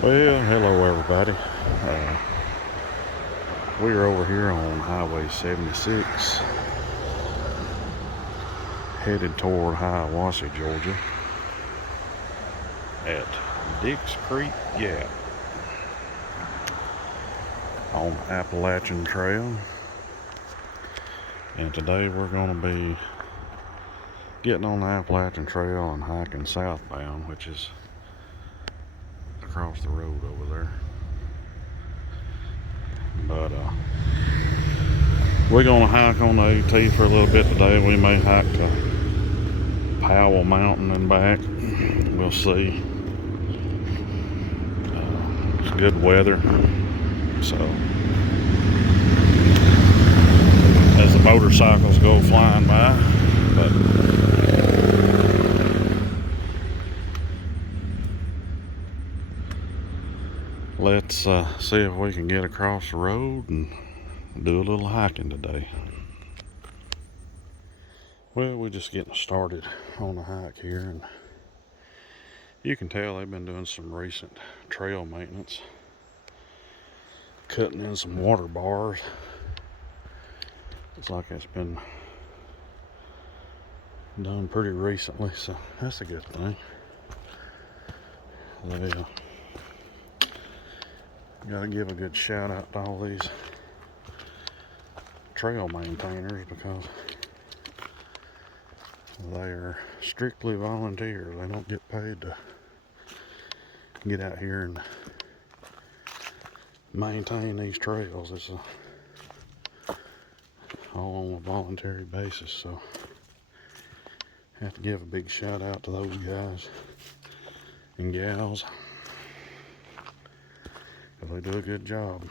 Well, hello everybody. We're over here on Highway 76, headed toward Hiawassee, Georgia, at Dix Creek Gap on the Appalachian Trail. And today we're going to be getting on the Appalachian Trail and hiking southbound, which is across the road over there. But we're going to hike on the AT for a little bit today. We may hike to Powell Mountain and back. We'll see. It's good weather, so as the motorcycles go flying by. But let's see if we can get across the road and do a little hiking today. Well, we're just getting started on the hike here, and you can tell they've been doing some recent trail maintenance, cutting in some water bars. It's like it's been done pretty recently, so that's a good thing. They gotta give a good shout out to all these trail maintainers, because they are strictly volunteers. They don't get paid to get out here and maintain these trails. It's all on a voluntary basis, so I have to give a big shout out to those guys and gals, because they do a good job,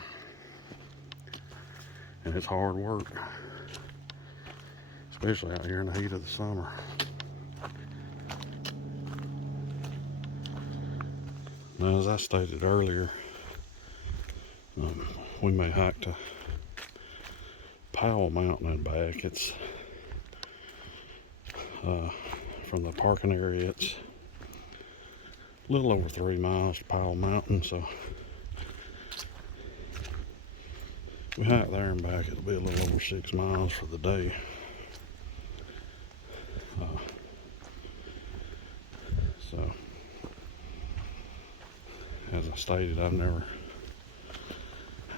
and it's hard work, especially out here in the heat of the summer. Now, as I stated earlier, we may hike to Powell Mountain and back. It's from the parking area, it's a little over 3 miles to Powell Mountain, so we hike there and back. It'll be a little over 6 miles for the day. So, as I stated, I've never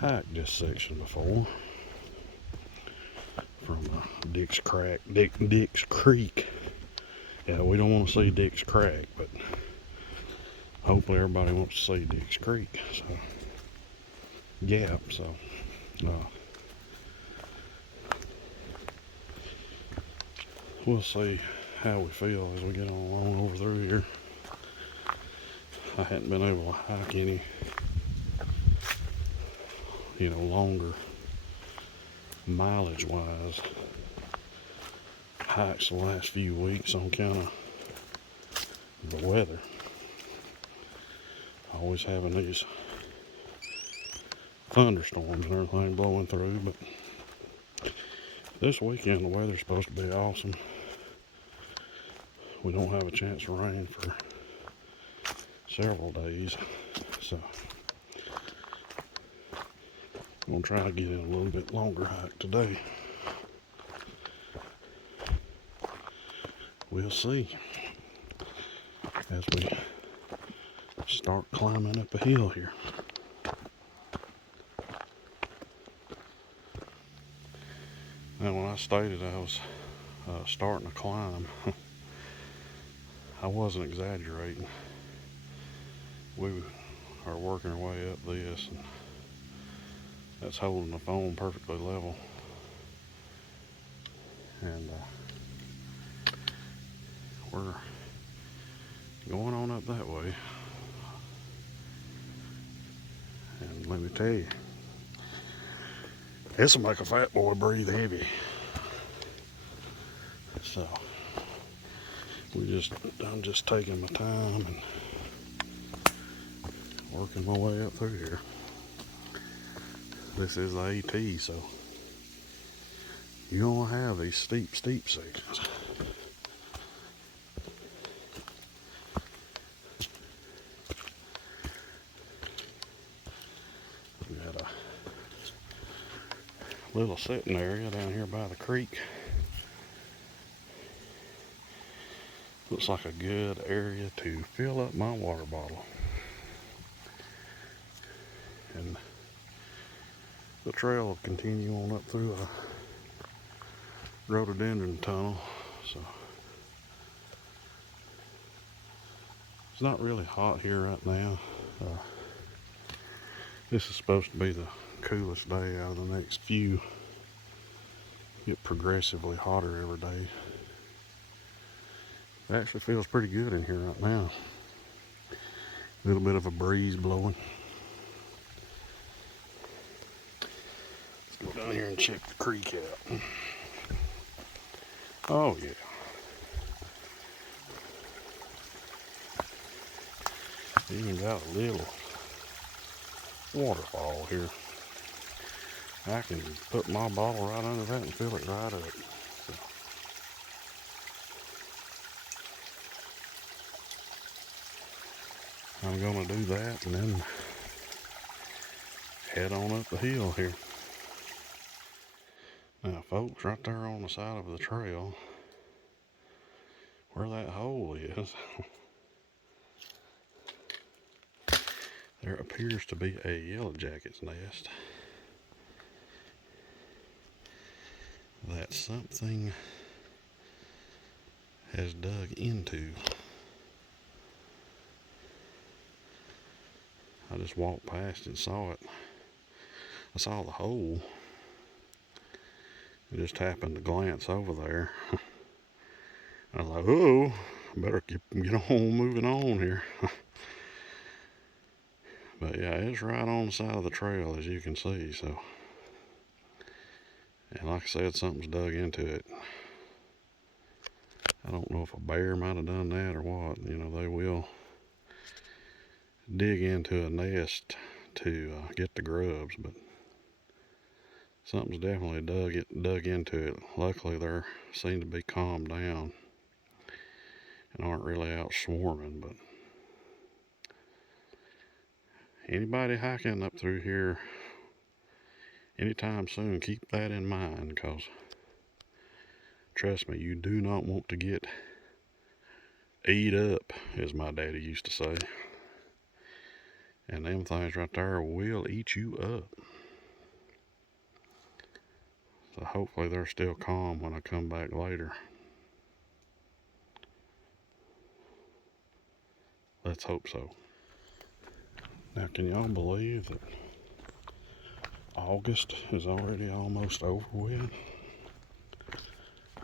hiked this section before, from Dix Creek. Yeah, we don't want to see Dix Crack, but hopefully everybody wants to see Dix Creek. So, Gap. So, we'll see how we feel as we get on over through here. I hadn't been able to hike any, longer mileage wise hikes the last few weeks on account of the weather. Always having these thunderstorms and everything blowing through, but this weekend the weather's supposed to be awesome. We don't have a chance of rain for several days, so I'm gonna try to get in a little bit longer hike today. We'll see as we start climbing up a hill here. Now, when I stated I was starting to climb, I wasn't exaggerating. We are working our way up this, and that's holding the phone perfectly level. And we're going on up that way. And let me tell you, this'll make a fat boy breathe heavy. So I'm just taking my time and working my way up through here. This is the AT, so you don't have these steep sections. little sitting area down here by the creek. Looks like a good area to fill up my water bottle. And the trail will continue on up through a rhododendron tunnel. So it's not really hot here right now. This is supposed to be the coolest day out of the next few. Get progressively hotter every day. It actually feels pretty good in here right now. A little bit of a breeze blowing. Let's go down here and check the creek out. Oh yeah. Even got a little waterfall here. I can put my bottle right under that and fill it right up. So. I'm gonna do that and then head on up the hill here. Now folks, right there on the side of the trail, where that hole is, there appears to be a yellow jacket's nest that something has dug into. I just walked past and saw it. I saw the hole. I just happened to glance over there. I was like, oh, better get on moving on here. But yeah, it's right on the side of the trail, as you can see. So, and like I said, something's dug into it. I don't know if a bear might have done that or what. You know, they will dig into a nest to get the grubs, but something's definitely dug into it. Luckily, they seem to be calmed down and aren't really out swarming. But anybody hiking up through here anytime soon, keep that in mind, because trust me, you do not want to get eat up, as my daddy used to say. And them things right there will eat you up. So hopefully they're still calm when I come back later. Let's hope so. Now, can y'all believe that August is already almost over with?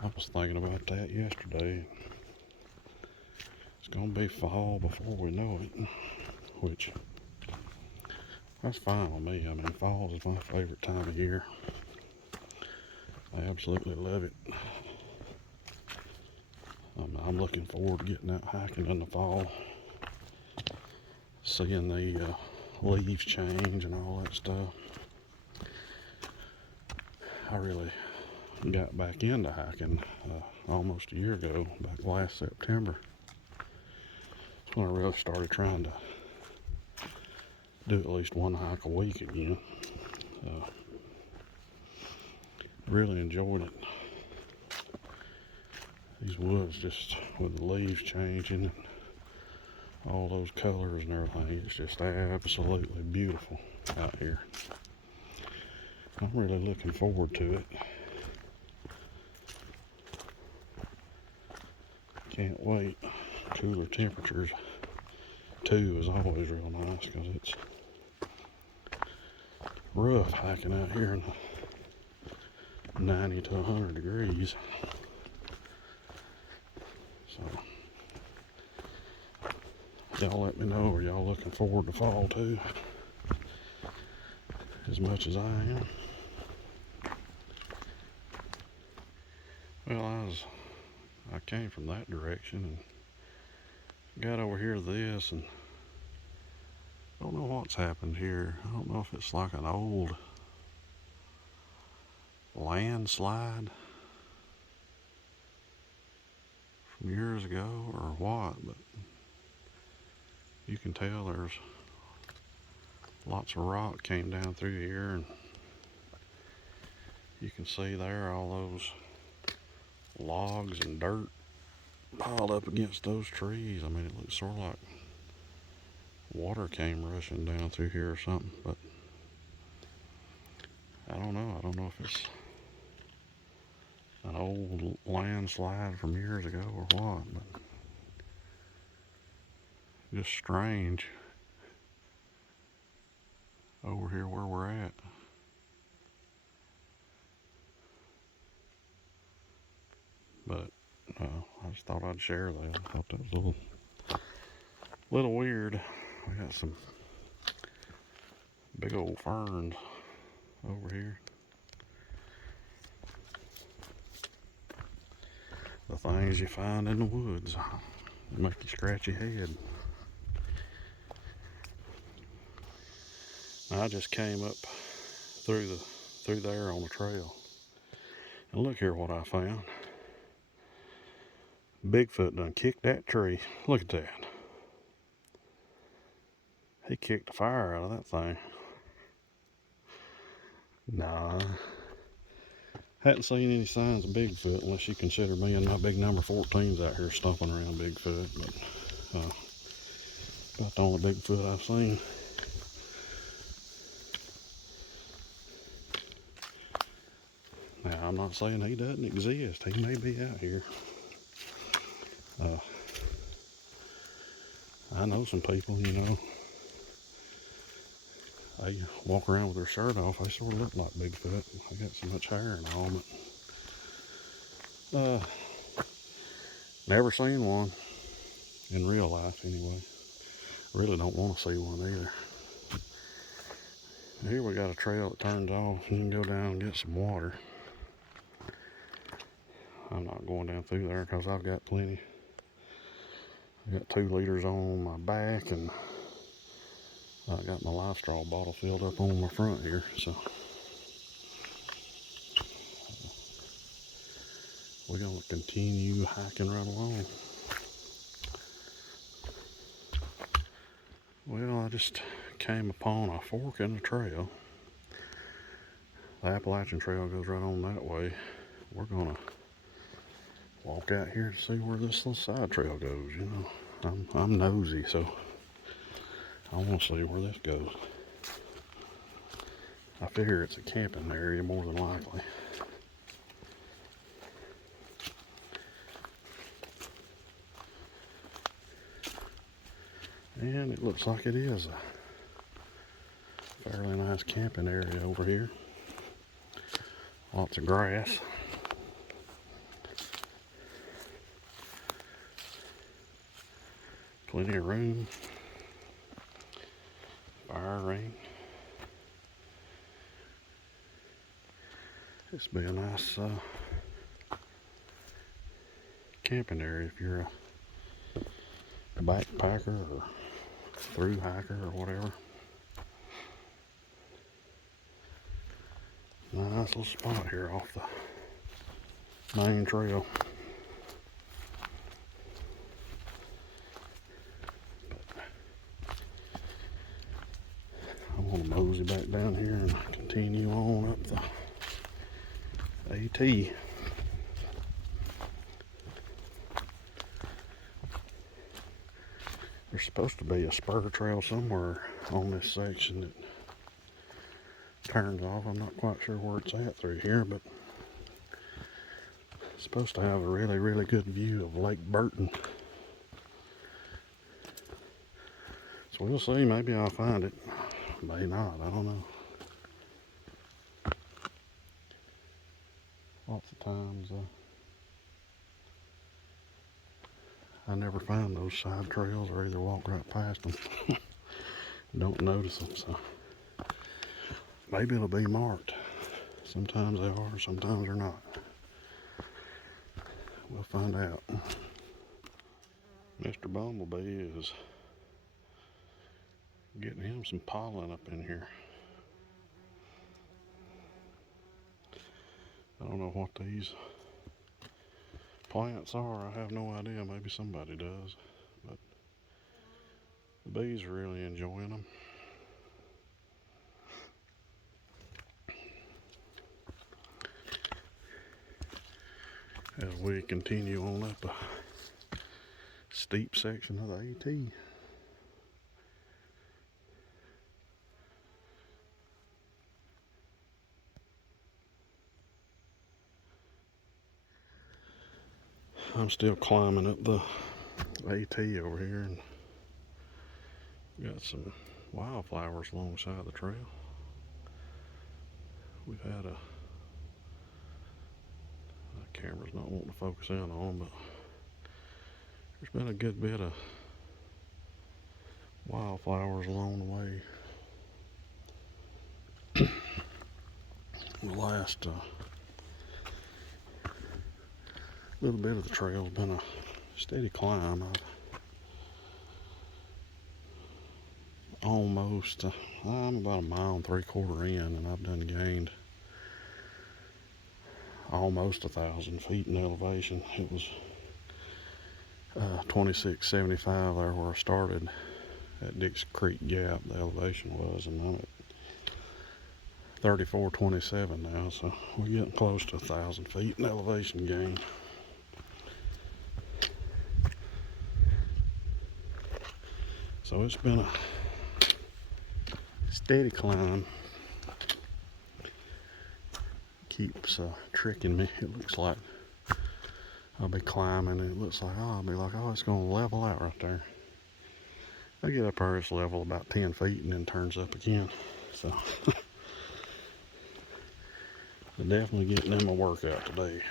I was thinking about that yesterday. It's gonna be fall before we know it, which that's fine with me. I mean, fall is my favorite time of year. I absolutely love it. I'm looking forward to getting out hiking in the fall, seeing the leaves change and all that stuff. I really got back into hiking almost a year ago, back last September. That's when I really started trying to do at least one hike a week again. Really enjoyed it. These woods, just with the leaves changing and all those colors and everything, it's just absolutely beautiful out here. I'm really looking forward to it. Can't wait. Cooler temperatures too is always real nice, because it's rough hiking out here in 90 to 100 degrees. So y'all let me know, are y'all looking forward to fall too, as much as I am? Well, I came from that direction and got over here to this, and I don't know what's happened here. I don't know if it's like an old landslide from years ago or what, but you can tell there's lots of rock came down through here, and You can see there all those logs and dirt piled up against those trees. I mean, it looks sort of like water came rushing down through here or something, but I don't know. I don't know if it's an old landslide from years ago or what, but just strange over here where we're at. But I just thought I'd share that. I thought that was a little weird. We got some big old ferns over here. The things you find in the woods make you scratch your head. I just came up through there on the trail, and look here what I found. Bigfoot done kicked that tree. Look at that. He kicked the fire out of that thing. Nah, hadn't seen any signs of Bigfoot unless you consider me and my big number 14s out here stomping around Bigfoot. But about the only Bigfoot I've seen. Now, I'm not saying he doesn't exist. He may be out here. I know some people, you know, they walk around with their shirt off. They sort of look like Bigfoot. They got so much hair and all, but never seen one in real life anyway. Really don't want to see one either. Here we got a trail that turns off. You can go down and get some water. I'm not going down through there because I've got plenty. I got 2 liters on my back, and I got my life straw bottle filled up on my front here. So we're gonna continue hiking right along. Well, I just came upon a fork in the trail. The Appalachian Trail goes right on that way. We're gonna walk out here to see where this little side trail goes. You know, I'm nosy, so I want to see where this goes. I figure it's a camping area more than likely. And it looks like it is a fairly nice camping area over here. Lots of grass. Plenty of room. Fire ring. This would be a nice camping area if you're a backpacker or through hiker or whatever. Nice little spot here off the main trail. I'm gonna mosey back down here and continue on up the AT. There's supposed to be a spur trail somewhere on this section that turns off. I'm not quite sure where it's at through here, but it's supposed to have a really, really good view of Lake Burton. So we'll see. Maybe I'll find it. May not. I don't know. Lots of times I never find those side trails or either walk right past them. Don't notice them, so maybe it'll be marked. Sometimes they are, sometimes they're not. We'll find out. Mr. Bumblebee is getting him some pollen up in here. I don't know what these plants are. I have no idea. Maybe somebody does. But the bees are really enjoying them. as we continue on up a steep section of the AT. I'm still climbing up the AT over here, and got some wildflowers alongside the trail. We've had the camera's not wanting to focus in on, but there's been a good bit of wildflowers along the way. The last little bit of the trail has been a steady climb. I'm about 1.75 miles in, and I've done gained almost 1,000 feet in elevation. It was 2675 there where I started at Dix Creek Gap, the elevation was, and I'm at 3427 now, so we're getting close to 1,000 feet in elevation gain. So it's been a steady climb. Keeps tricking me. It looks like I'll be climbing and it looks like, I'll be like, it's going to level out right there. I get up there, it's level about 10 feet and then turns up again. So I'm definitely getting in my workout today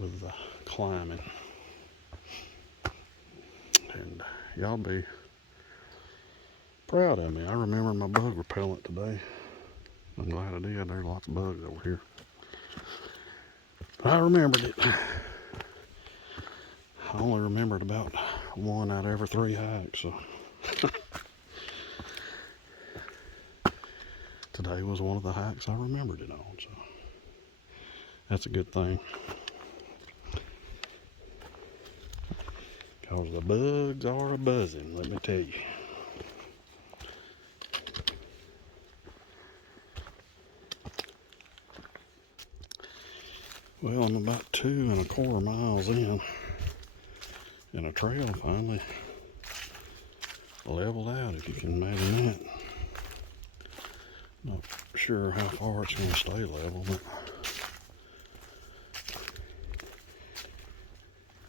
with the climbing. And y'all be proud of me. I remember my bug repellent today. I'm glad I did. There's lots of bugs over here. But I remembered it. I only remembered about 1 out of every 3 hikes. So today was one of the hikes I remembered it on. So that's a good thing. Because the bugs are a buzzing, let me tell you. Well, I'm about 2.25 miles in, and a trail finally leveled out, if you can imagine that. Not sure how far it's going to stay level, but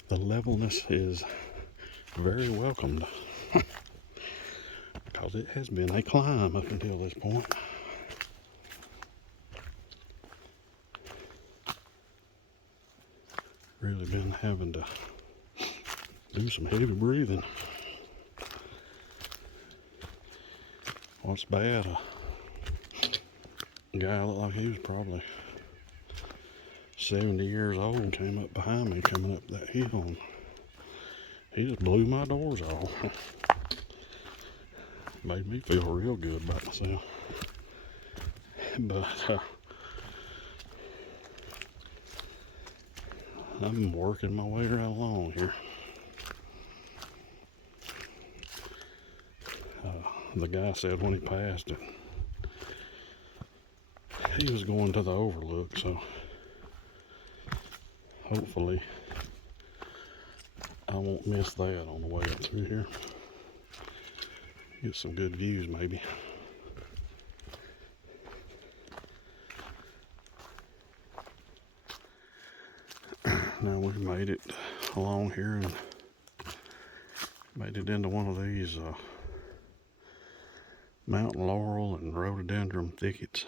the levelness is very welcomed because it has been a climb up until this point. Really been having to do some heavy breathing. What's bad, a guy looked like he was probably 70 years old came up behind me coming up that hill, and he just blew my doors off. Made me feel real good about myself. But I'm working my way right along here. The guy said when he passed it, he was going to the overlook, so hopefully I won't miss that on the way up through here. Get some good views maybe. Now we've made it along here and made it into one of these mountain laurel and rhododendron thickets.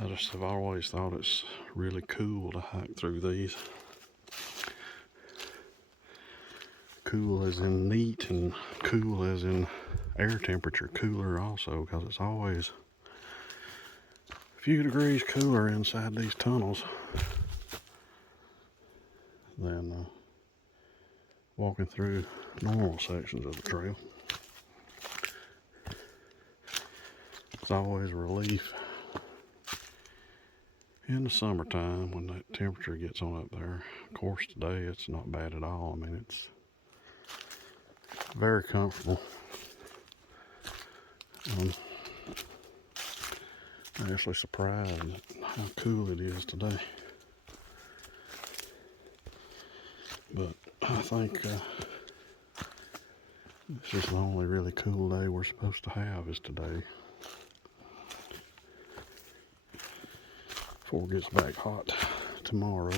I just have always thought it's really cool to hike through these. Cool as in neat, and cool as in air temperature cooler also, because it's always a few degrees cooler inside these tunnels than walking through normal sections of the trail. It's always a relief in the summertime when that temperature gets on up there. Of course today it's not bad at all. I mean, it's very comfortable. I'm actually surprised at how cool it is today. But I think this is the only really cool day we're supposed to have is today. Before it gets back hot tomorrow.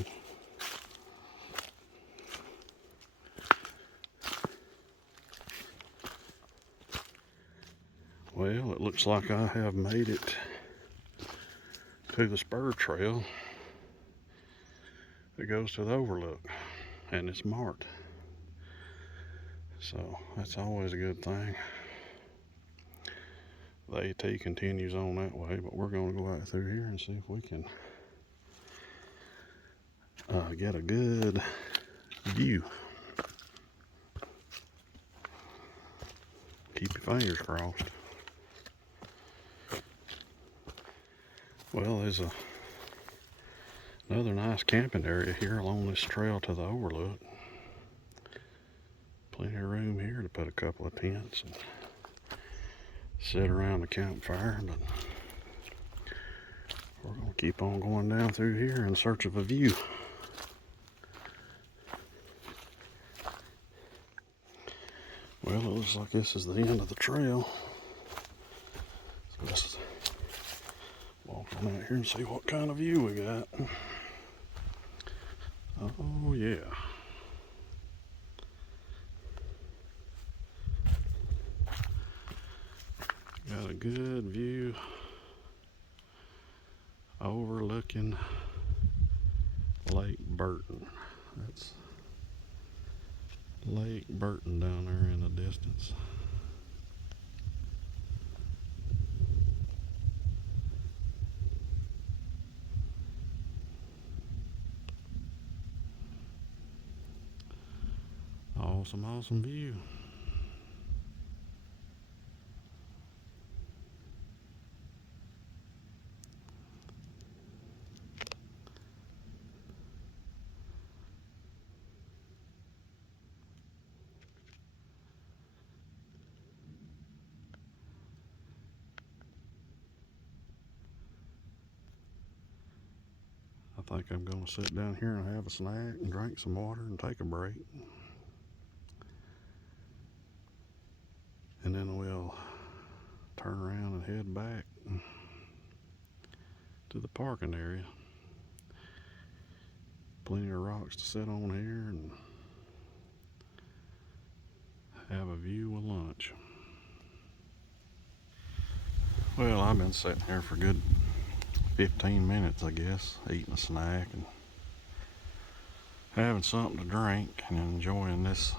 Well, it looks like I have made it to the spur trail that goes to the overlook, and it's marked. So that's always a good thing. The AT continues on that way, but we're going to go out through here and see if we can get a good view. Keep your fingers crossed. Well, there's another nice camping area here along this trail to the overlook. Plenty of room here to put a couple of tents and sit around the campfire, but we're going to keep on going down through here in search of a view. Well, it looks like this is the end of the trail. So let's walk on out here and see what kind of view we got. Oh yeah. Got a good view overlooking Lake Burton. That's Lake Burton down there in the distance. Awesome view. I think I'm going to sit down here and have a snack and drink some water and take a break. And then we'll turn around and head back to the parking area. Plenty of rocks to sit on here and have a view with lunch. Well, I've been sitting here for a good 15 minutes, I guess, eating a snack and having something to drink and enjoying this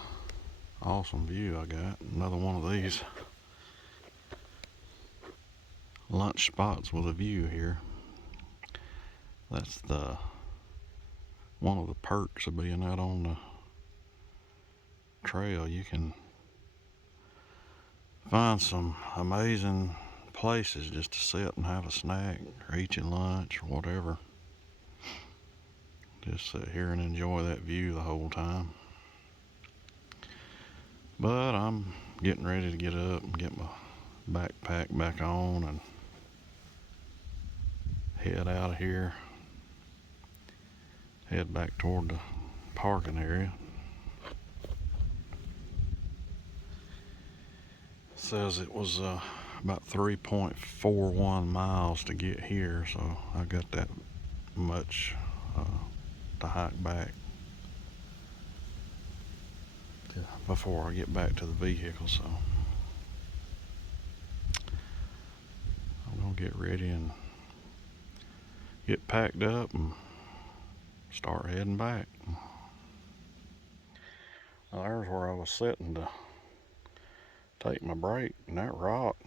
awesome view I got. Another one of these lunch spots with a view here. That's one of the perks of being out on the trail. You can find some amazing places just to sit and have a snack or eat your lunch or whatever. Just sit here and enjoy that view the whole time. But I'm getting ready to get up and get my backpack back on and head out of here. Head back toward the parking area. It says it was about 3.41 miles to get here, so I got that much to hike back before I get back to the vehicle. So I'm gonna get ready and get packed up and start heading back. Now, there's where I was sitting to take my break, and that rock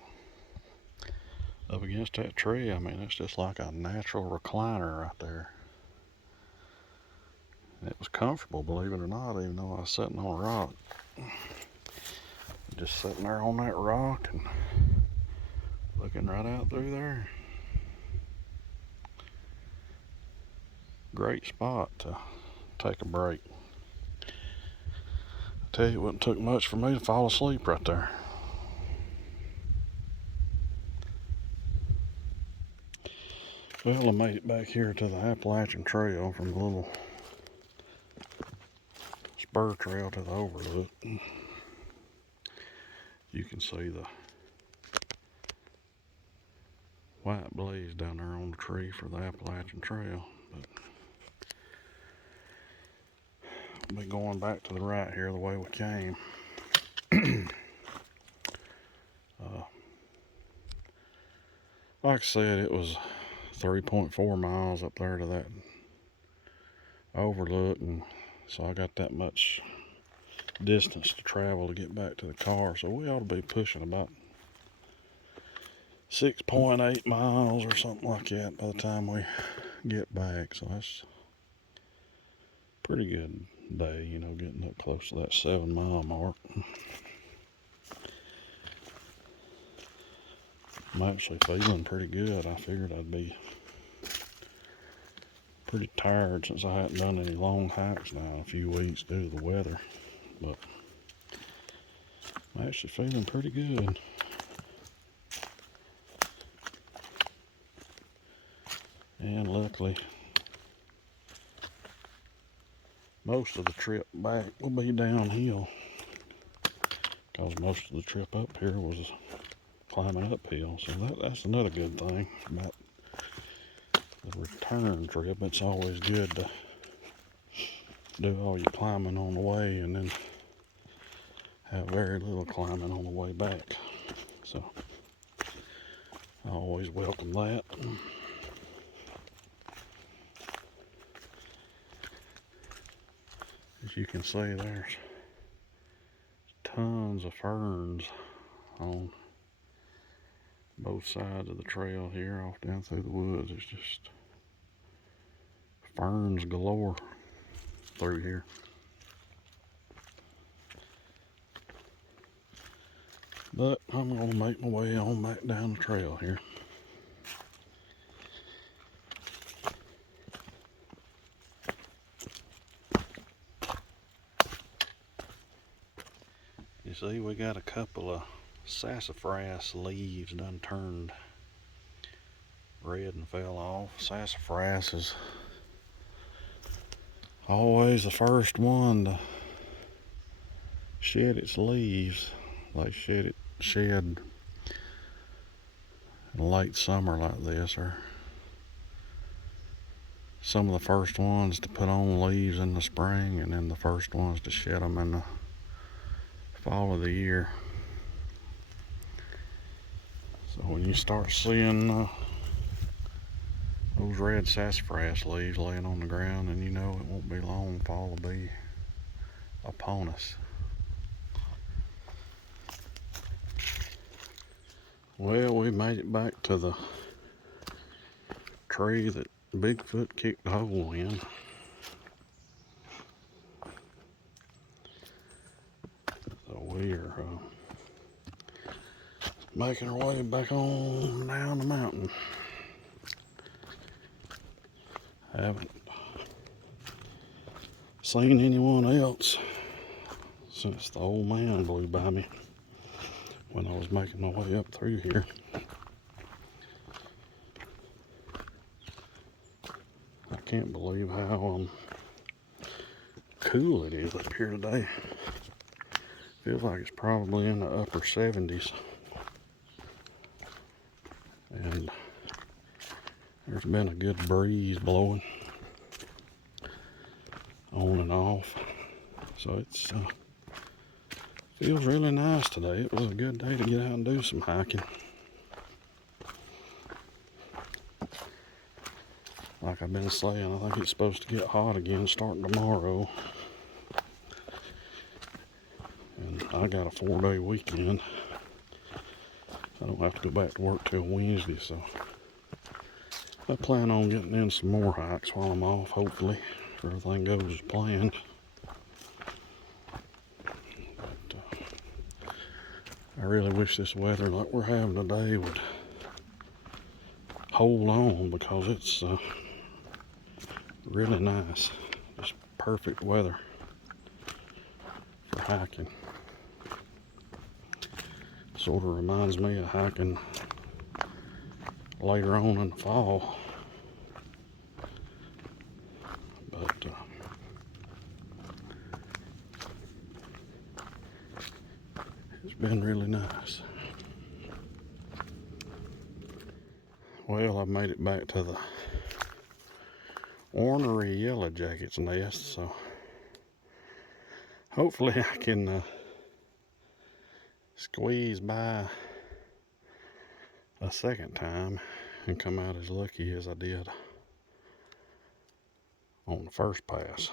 up against that tree, I mean, it's just like a natural recliner right there. And it was comfortable, believe it or not, even though I was sitting on a rock. Just sitting there on that rock and looking right out through there. Great spot to take a break. I tell you, it wouldn't took much for me to fall asleep right there. Well, I made it back here to the Appalachian Trail from the little spur trail to the overlook. You can see the white blaze down there on the tree for the Appalachian Trail. But we'll be going back to the right here the way we came. Like I said, it was 3.4 miles up there to that overlook, and so I got that much distance to travel to get back to the car. So we ought to be pushing about 6.8 miles or something like that by the time we get back. So that's a pretty good day, you know, getting up close to that 7-mile mark. I'm actually feeling pretty good. I figured I'd be pretty tired since I hadn't done any long hikes now in a few weeks due to the weather. But I'm actually feeling pretty good. And luckily, most of the trip back will be downhill, because most of the trip up here was climbing uphill. So that's another good thing about the return trip. It's always good to do all your climbing on the way and then have very little climbing on the way back. So I always welcome that. As you can see, there's tons of ferns on both sides of the trail here, off down through the woods. It's just ferns galore through here. But I'm gonna make my way on back down the trail here. You see, we got a couple of sassafras leaves done turned red and fell off. Sassafras is always the first one to shed its leaves. They shed in late summer like this, or some of the first ones to put on leaves in the spring, and then the first ones to shed them in the fall of the year. So when you start seeing those red sassafras leaves laying on the ground, and you know it won't be long, fall will be upon us. Well, we made it back to the tree that Bigfoot kicked the hole in. So we are making our way back on down the mountain. I haven't seen anyone else since the old man blew by me when I was making my way up through here. I can't believe how cool it is up here today. Feels like it's probably in the upper 70s. And there's been a good breeze blowing on and off. So it's feels really nice today. It was a good day to get out and do some hiking. Like I've been saying, I think it's supposed to get hot again starting tomorrow. And I got a 4-day weekend. I don't have to go back to work till Wednesday, so I plan on getting in some more hikes while I'm off, hopefully, if everything goes as planned. But I really wish this weather like we're having today would hold on, because it's really nice. Just perfect weather for hiking. Sort of reminds me of hiking later on in the fall been really nice. Well, I've made it back to the ornery yellow jacket's nest, so hopefully I can squeeze by a second time and come out as lucky as I did on the first pass.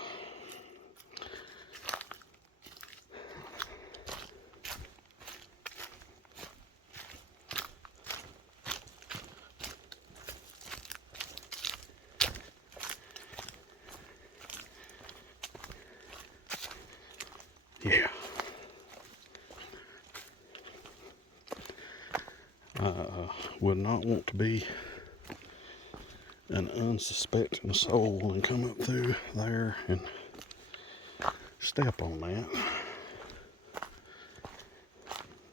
Yeah. I would not want to be an unsuspecting soul and come up through there and step on that,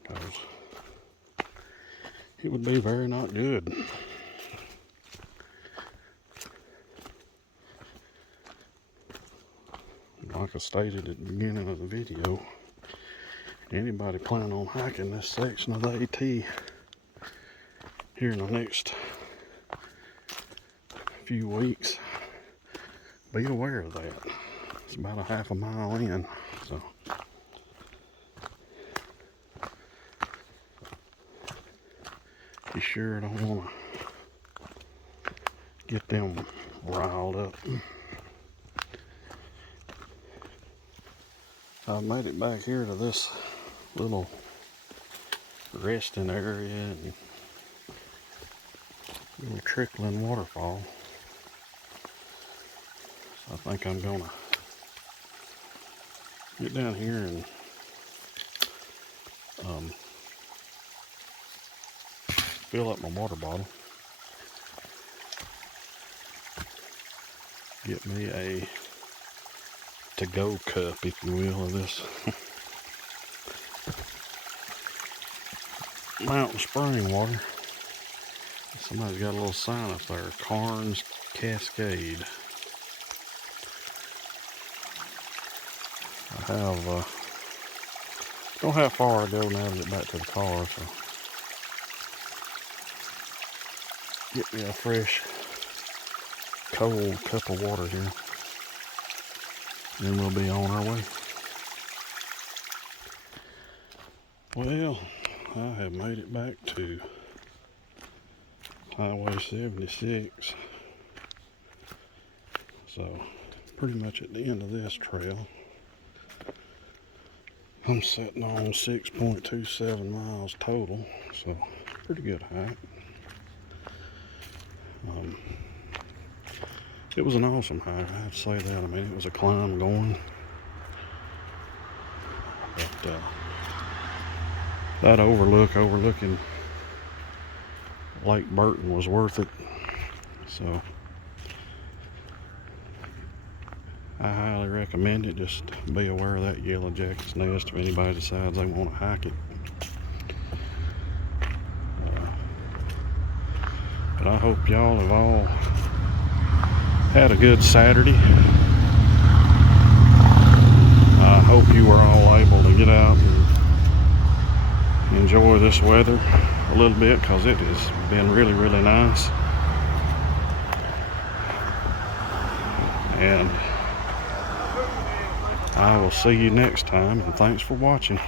because it would be very not good. Like I stated at the beginning of the video, anybody planning on hiking this section of the AT here in the next few weeks, be aware of that. It's about a half a mile in, so you sure don't want to get them riled up. I made it back here to this little resting area and little trickling waterfall. So I think I'm gonna get down here and fill up my water bottle. Get me a to-go cup, if you will, of this mountain spring water. Somebody's got a little sign up there, Carnes Cascade. I have don't have far to go now to get back to the car, so get me a fresh cold cup of water here, then we'll be on our way. Well, I have made it back to Highway 76, so pretty much at the end of this trail. I'm sitting on 6.27 miles total, so pretty good hike. It was an awesome hike, I have to say that. I mean, it was a climb going, but that overlooking Lake Burton was worth it. So I highly recommend it. Just be aware of that yellow jacket's nest if anybody decides they want to hike it. But I hope y'all have all had a good Saturday. I hope you were all able to get out and enjoy this weather a little bit, because it has been really, really nice. And I will see you next time, and thanks for watching.